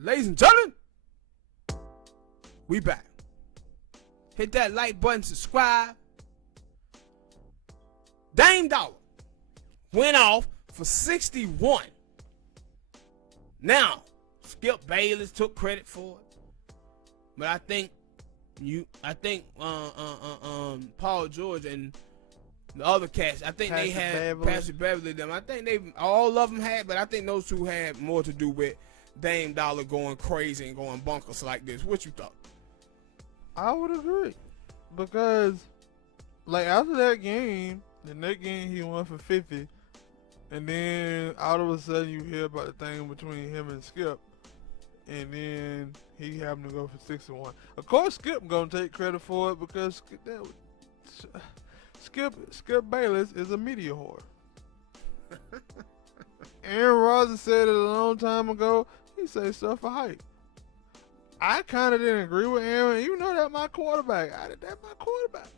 Ladies and gentlemen, we back. Hit that like button, subscribe. Dame Dollar went off for 61. Now, Skip Bayless took credit for it, but I think Paul George and the other cats, I think they had Patrick Beverly. Them, I think they all of them had, but I think those two had more to do with Dame Dollar going crazy and going bonkers like this. What you thought? I would agree, because like after that game, the next game he won for 50, and then all of a sudden you hear about the thing between him and Skip, and then he happened to go for 61. Of course, Skip gonna take credit for it because Skip Bayless is a media whore. Aaron Rodgers said it a long time ago. He say stuff for hype. I kind of didn't agree with Aaron, even though that's my quarterback. That's my quarterback.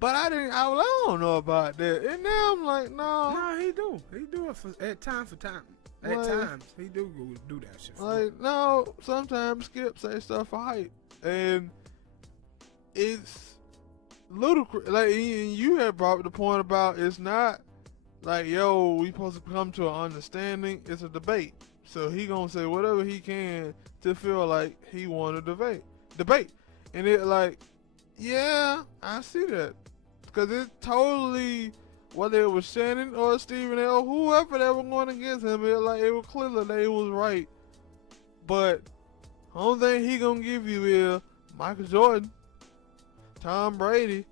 But I don't know about that. And now I'm like, no. No, he do it at time. At times, he do that shit. Like, no, sometimes Skip say stuff for hype. And it's ludicrous. Like, you had brought the point about it's not like, yo, we supposed to come to an understanding. It's a debate. So he gonna say whatever he can to feel like he won a debate. And it like, yeah, I see that. Because it's totally, whether it was Shannon or Stephen A. or whoever that was going against him, it was clear that he was right. But the only thing he gonna give you is Michael Jordan, Tom Brady.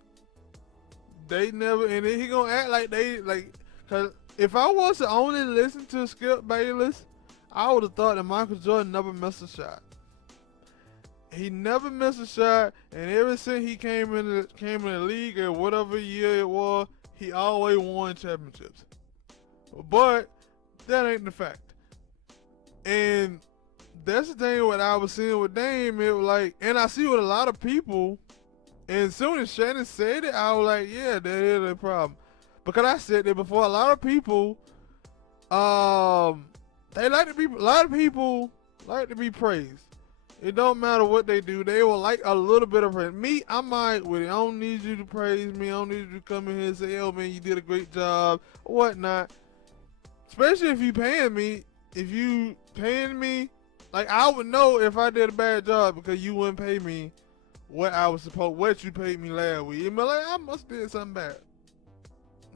They never, and then he gonna act like they, like, cause if I was to only listen to Skip Bayless, I would have thought that Michael Jordan never missed a shot. He never missed a shot, and ever since he came in the league or whatever year it was, he always won championships. But that ain't the fact. And that's the thing what I was seeing with Dame. It was like, and I see with a lot of people, and as soon as Shannon said it, I was like, yeah, that is a problem. Because I said that before, a lot of people, a lot of people like to be praised. It don't matter what they do. They will like a little bit of praise. Me, I might with it. I don't need you to praise me. I don't need you to come in here and say, oh, man, you did a great job or whatnot. Especially if you paying me. If you paying me, like, I would know if I did a bad job because you wouldn't pay me what you paid me last week. You'd be like, I must have did something bad.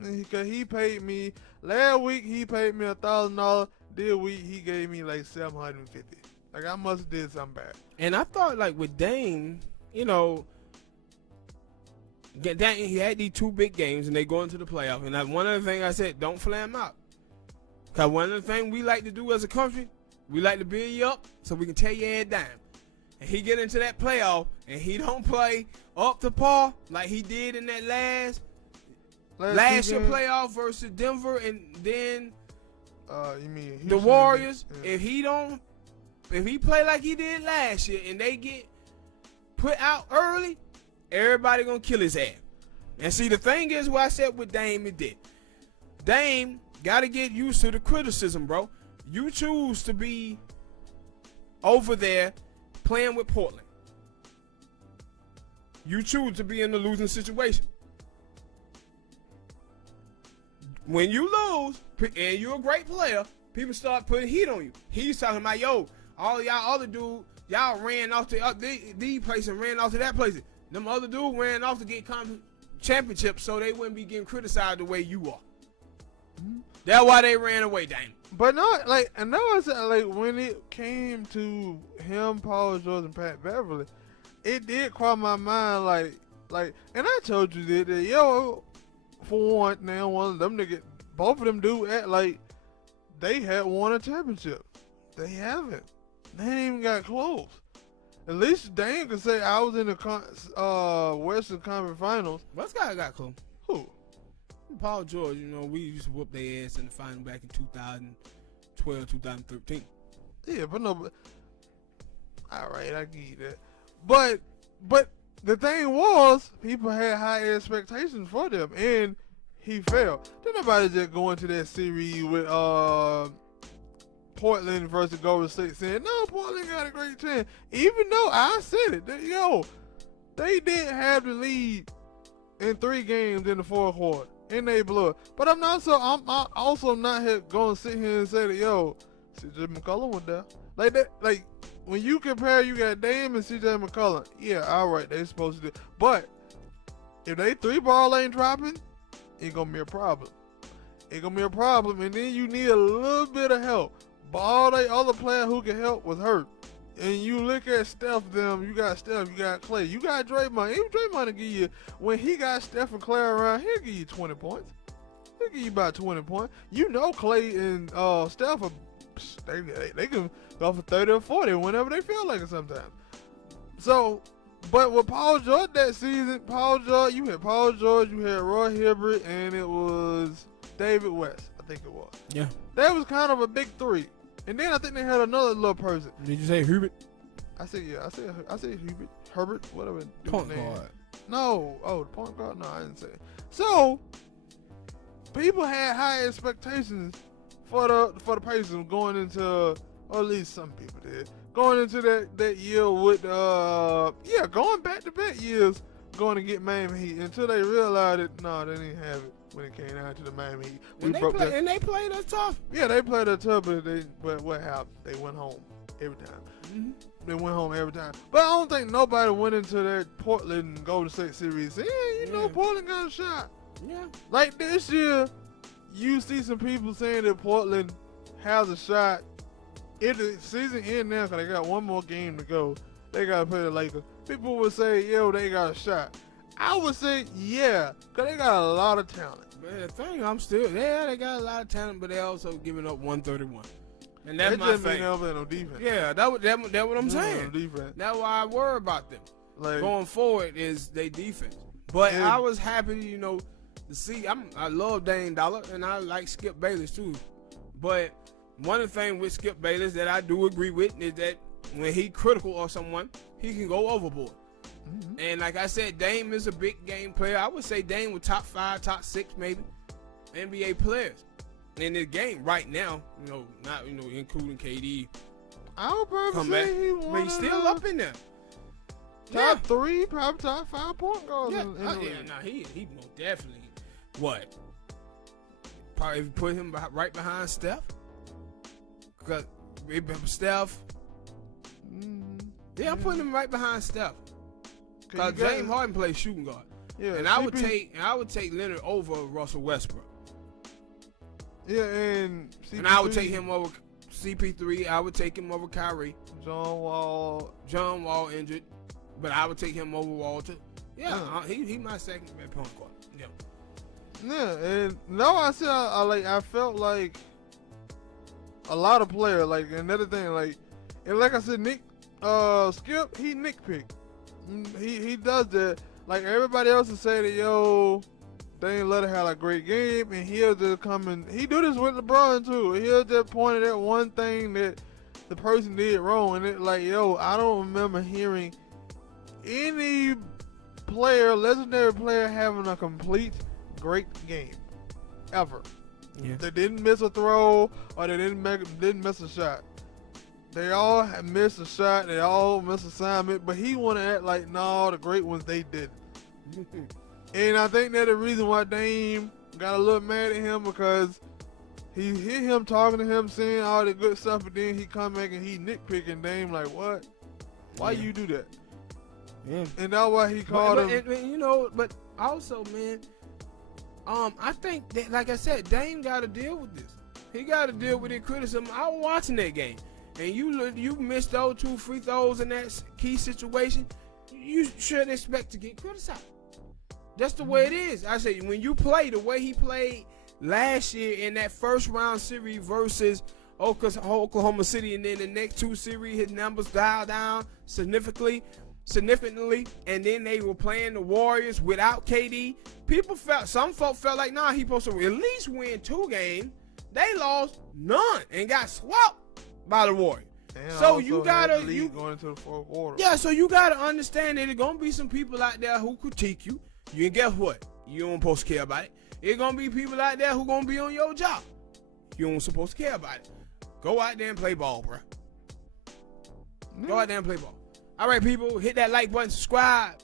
Because he paid me, last week he paid me $1,000. This week he gave me like $750. Like, I must have did something bad. And I thought, like, with Dame, you know, he had these two big games, and they go into the playoff. And one of the things I said, don't flame out. Because one of the things we like to do as a country, we like to build you up so we can tear your head down. And he get into that playoff, and he don't play up to par like he did in that last year playoff versus Denver, and then you mean Houston, the Warriors. Yeah. If he play like he did last year and they get put out early, everybody gonna kill his ass. And see, the thing is, what I said with Dame is that Dame gotta get used to the criticism, bro. You choose to be over there playing with Portland. You choose to be in the losing situation. When you lose and you're a great player, people start putting heat on you. He's talking about, yo, all y'all other dudes, y'all ran off to these places and ran off to that place. Them other dudes ran off to get championships so they wouldn't be getting criticized the way you are. Mm-hmm. That's why they ran away, Dame. But no, like, I know it's like when it came to him, Paul George, and Pat Beverly, it did cross my mind, like, and I told you that yo, for one, now one of them niggas, both of them do act like they had won a championship. They haven't. They ain't even got close. At least Dame can say I was in the Western Conference Finals. What's guy got close? Who? Paul George. You know, we used to whoop their ass in the final back in 2012, 2013. Yeah, but no. But, all right, I give you that. But the thing was, people had high expectations for them, and he failed. Did nobody just go into that series with Portland versus Golden State saying, no, Portland got a great chance. Even though I said it, they didn't have the lead in 3 games in the fourth quarter, and they blew it. But I'm also not going to sit here and say that, CJ McCollum was there. Like that, like when you compare, you got Dame and CJ McCollum. Yeah, all right, they supposed to do. But if they 3 ball ain't dropping, it's gonna be a problem. It's gonna be a problem, and then you need a little bit of help. But all the other players who can help was hurt. And you look at Steph, you got Steph, you got Clay, you got Draymond. Even Draymond will give you, when he got Steph and Clay around, he'll give you 20 points. He'll give you about 20 points. You know Clay and Steph, they can go for 30 or 40 whenever they feel like it sometimes. So, but with Paul George that season, you had Paul George, you had Roy Hibbert, and it was David West, I think it was. Yeah. That was kind of a big 3. And then I think they had another little person. Did you say Hubert? I said Hubert, Herbert, whatever. Point guard. No, the point guard. No, I didn't say it. So people had high expectations for the Pacers going into, or at least some people did, going into that year with going back to back years, going to get Miami Heat until they realized that they didn't have it when it came down to the Miami Heat. And they played us tough. Yeah, they played us tough, but what happened? They went home every time. Mm-hmm. They went home every time. But I don't think nobody went into that Portland Golden State series saying, Portland got a shot. Yeah. Like this year, you see some people saying that Portland has a shot. If the season ends now, because they got one more game to go, they got to play the Lakers. People would say, they got a shot. I would say, yeah, because they got a lot of talent. But the thing, they got a lot of talent, but they also giving up 131. And that's they my just thing. They no defense. Yeah, that's what I'm saying. No defense. That's why I worry about them. Like, going forward is they defense. But I was happy, to see. I love Dame Dollar, and I like Skip Bayless too. But one of the things with Skip Bayless that I do agree with is that when he critical of someone, he can go overboard. Mm-hmm. And like I said, Dame is a big game player. I would say Dame was top 5, top 6 maybe NBA players in this game right now. Not including KD. I would probably say but he's still up in there. Top 3, probably top 5 point guards. He most definitely. What? Probably put him right behind Steph. Because Steph. Yeah, I'm putting him right behind Steph. Because James Harden plays shooting guard. Yeah, and I would take Leonard over Russell Westbrook. Yeah, and CP3, and I would take him over CP3. I would take him over Kyrie. John Wall injured, but I would take him over Walter. Yeah. He my second point guard. Yeah. Yeah, and I felt like a lot of players, like another thing, and like I said, Skip, he nitpicked. He does that. Like everybody else is saying that, Dame Lillard had a great game, and he'll just come and he do this with LeBron too. He'll just point at one thing that the person did wrong, and it I don't remember hearing any legendary player having a complete great game ever. Yeah. They didn't miss a throw or they didn't miss a shot. They all missed a shot. They all missed assignment. But he want to act like, no, the great ones, they didn't. And I think that's the reason why Dame got a little mad at him, because he hear him talking to him, saying all the good stuff, but then he come back and he nitpicking Dame like, what? Why you do that? Yeah. And that's why he called him. But also, man, I think that, like I said, Dame got to deal with this. He got to deal with the criticism. I was watching that game. And you missed those 2 free throws in that key situation, you shouldn't expect to get criticized. That's the way it is. I say, when you play the way he played last year in that first round series versus Oklahoma City, and then the next 2 series, his numbers dialed down significantly, and then they were playing the Warriors without KD. Some folk felt like, he supposed to at least win 2 games. They lost none and got swept by the Warriors. So you gotta going into the fourth quarter. Yeah, so you gotta understand that there's gonna be some people out there who critique you. You guess what? You don't supposed to care about it. There's gonna be people out there who gonna be on your job. You don't supposed to care about it. Go out there and play ball, bro. Go out there and play ball. All right, people, hit that like button, subscribe.